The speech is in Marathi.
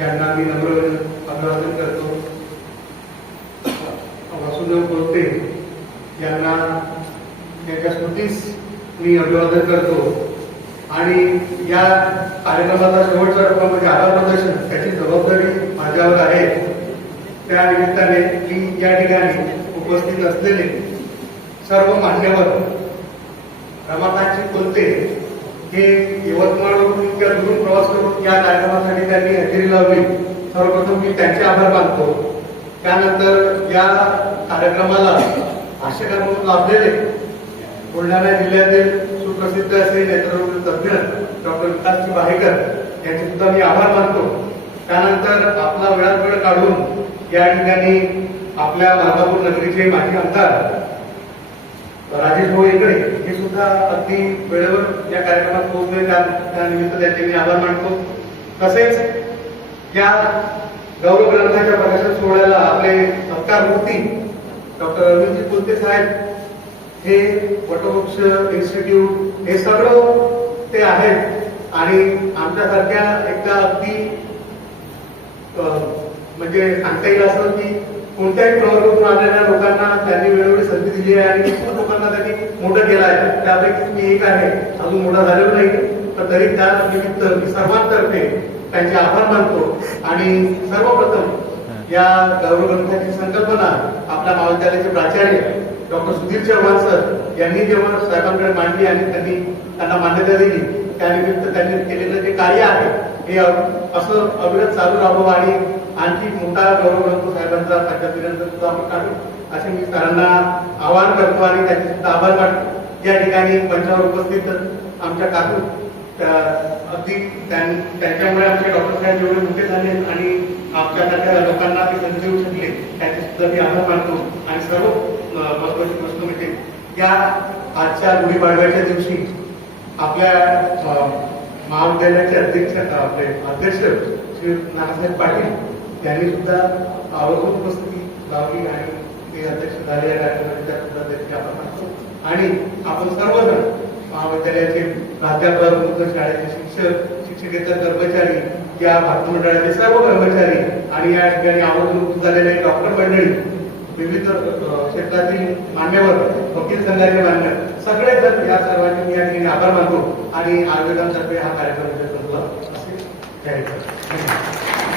ज्यांना मी नम्र अभिवादन करतो वासुदेव कोलते यांना त्यांच्या स्मृतीस मी अभिवादन करतो. आणि या कार्यक्रमाचा शेवटचा टप्पा म्हणजे आभार प्रदर्शन त्याची जबाबदारी माझ्यावर आहे. त्या निमित्ताने मी या ठिकाणी उपस्थित असलेले सर्व मान्यवर रमाकांतजी कोलते हे यवतमाळवरून इतक्या प्रवास करून या कार्यक्रमासाठी त्यांनी हजेरी लावली. सर्वप्रथम मी त्यांचे आभार मानतो. त्यानंतर या कार्यक्रमाला भाष्यकार म्हणून लाभलेले बुलढाणा जिल्ह्यातील सुप्रसिद्ध असे नेत्ररोग तज्ज्ञ डॉक्टर विकासजी बाहेकर यांचे सुद्धा मी आभार मानतो. त्यानंतर आपला वेळात वेळ काढून या ठिकाणी आपल्या माधापूर नगरीचे माजी आमदार राजेश भाऊ इकडे हे सुद्धा अगदी वेळेवर या कार्यक्रमात पोहोचले. त्यानिमित्त त्यांचे मी आभार मानतो. तसेच या गौरव ग्रंथाच्या प्रकाशन सोहळ्याला आपले सत्कार मूर्ती डॉक्टर अरविंदजी कुलते साहेब हे वटवृक्ष इन्स्टिट्यूट हे सगळं ते आहेत. आणि आमच्यासारख्या एकदा अगदी अं, म्हणजे सांगता येईल असं की कोणत्याही प्रवर्गातून आलेल्या लोकांना त्यांनी वेळोवेळी संधी दिली आहे आणि खूप लोकांना त्यांनी मोठं केलं आहे. त्यापैकी मी एक आहे. अजून मोठा झालेलो नाही. पण तरी त्या निमित्त मी सर्वांतर्फे त्यांचे आभार मानतो. आणि सर्वप्रथम या गौरव ग्रंथाची संकल्पना आपल्या महाविद्यालयाचे प्राचार्य डॉक्टर सुधीर चव्हाण सर यांनी जेव्हा साहेबांकडे मांडली आणि त्यांनी त्यांना मान्यता दिली त्यानिमित्त त्यांनी केलेलं जे कार्य आहे हे असं अविरत चालू राहावं आणि आणखी मोठा गौरव ग्रंथ साहेबांचा साक्षात्कार सुद्धा आपण काढू. असे मी सरांना आवाहन करतो आणि त्यांचे सुद्धा आभार मानतो. या ठिकाणी मंचावर उपस्थित आमच्या काकू अगदी त्यांच्यामुळे आमचे डॉक्टर साहेब एवढे मोठे झाले आणि आमच्यासारख्या लोकांना ते संधी येऊ शकले त्याचे सुद्धा मी आभार मानतो. आणि सर्व अ, महत्वाची गोष्ट म्हणजे या आजच्या गुढीपाडव्याच्या दिवशी आपल्या महाविद्यालयाचे अध्यक्ष आपले अध्यक्ष श्री नानासाहेब पाटील यांनी सुद्धा आवर्जून उपस्थिती लावली आणि ते अध्यक्ष झाले या कार्यक्रमाचे सुद्धा त्यांचे आभार मानतो आणि आपण सर्वजण महाविद्यालयाचे प्राध्यापक मुक्त शाळेचे शिक्षक शिक्षकेतर कर्मचारी या मंडळाचे सर्व कर्मचारी आणि या ठिकाणी आवर्जून झालेले डॉक्टर मंडळी विविध क्षेत्रातील मान्यवर वकील संघाचे मान्य सगळे जण या सर्वांचे मी या ठिकाणी आभार मानतो आणि आयोजकांतर्फे हा कार्यक्रम असे जाहीर करतो.